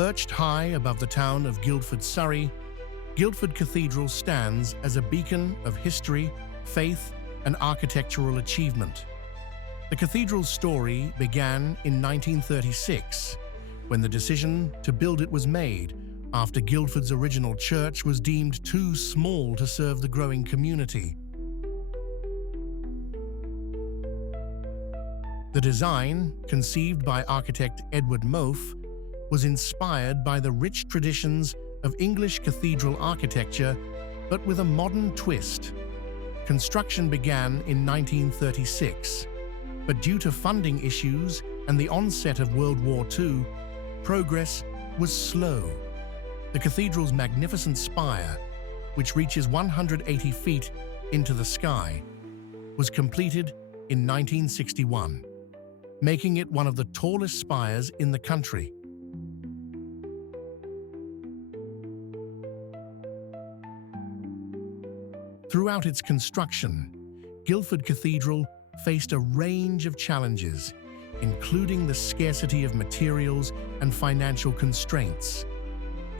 Perched high above the town of Guildford, Surrey, Guildford Cathedral stands as a beacon of history, faith, and architectural achievement. The cathedral's story began in 1936, when the decision to build it was made after Guildford's original church was deemed too small to serve the growing community. The design, conceived by architect Edward Mouffe, was inspired by the rich traditions of English cathedral architecture, but with a modern twist. Construction began in 1936, but due to funding issues and the onset of World War II, progress was slow. The cathedral's magnificent spire, which reaches 180 feet into the sky, was completed in 1961, making it one of the tallest spires in the country. Throughout its construction, Guildford Cathedral faced a range of challenges, including the scarcity of materials and financial constraints.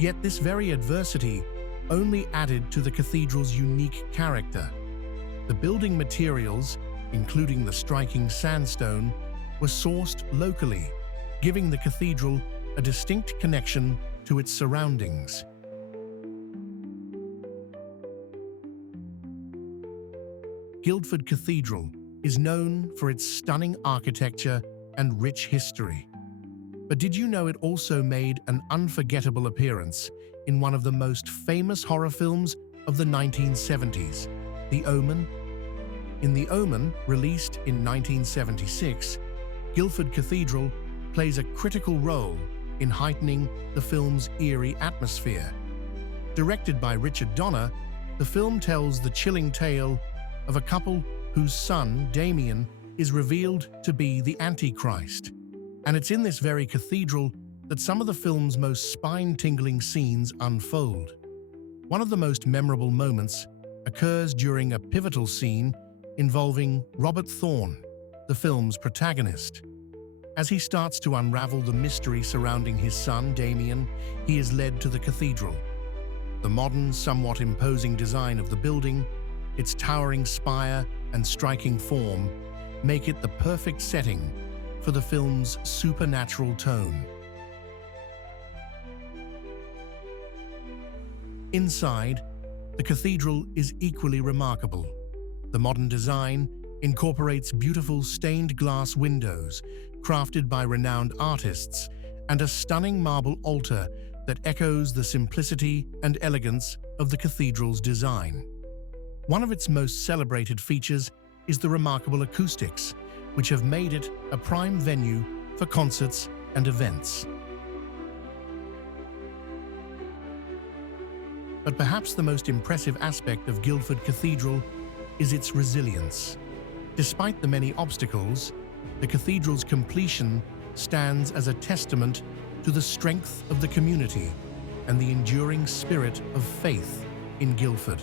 Yet this very adversity only added to the cathedral's unique character. The building materials, including the striking sandstone, were sourced locally, giving the cathedral a distinct connection to its surroundings. Guildford Cathedral is known for its stunning architecture and rich history. But did you know it also made an unforgettable appearance in one of the most famous horror films of the 1970s, The Omen? In The Omen, released in 1976, Guildford Cathedral plays a critical role in heightening the film's eerie atmosphere. Directed by Richard Donner, the film tells the chilling tale of a couple whose son, Damien, is revealed to be the Antichrist. And it's in this very cathedral that some of the film's most spine-tingling scenes unfold. One of the most memorable moments occurs during a pivotal scene involving Robert Thorne, the film's protagonist. As he starts to unravel the mystery surrounding his son, Damien, he is led to the cathedral. The modern, somewhat imposing design of the building, its towering spire and striking form, make it the perfect setting for the film's supernatural tone. Inside, the cathedral is equally remarkable. The modern design incorporates beautiful stained glass windows crafted by renowned artists and a stunning marble altar that echoes the simplicity and elegance of the cathedral's design. One of its most celebrated features is the remarkable acoustics, which have made it a prime venue for concerts and events. But perhaps the most impressive aspect of Guildford Cathedral is its resilience. Despite the many obstacles, the cathedral's completion stands as a testament to the strength of the community and the enduring spirit of faith in Guildford.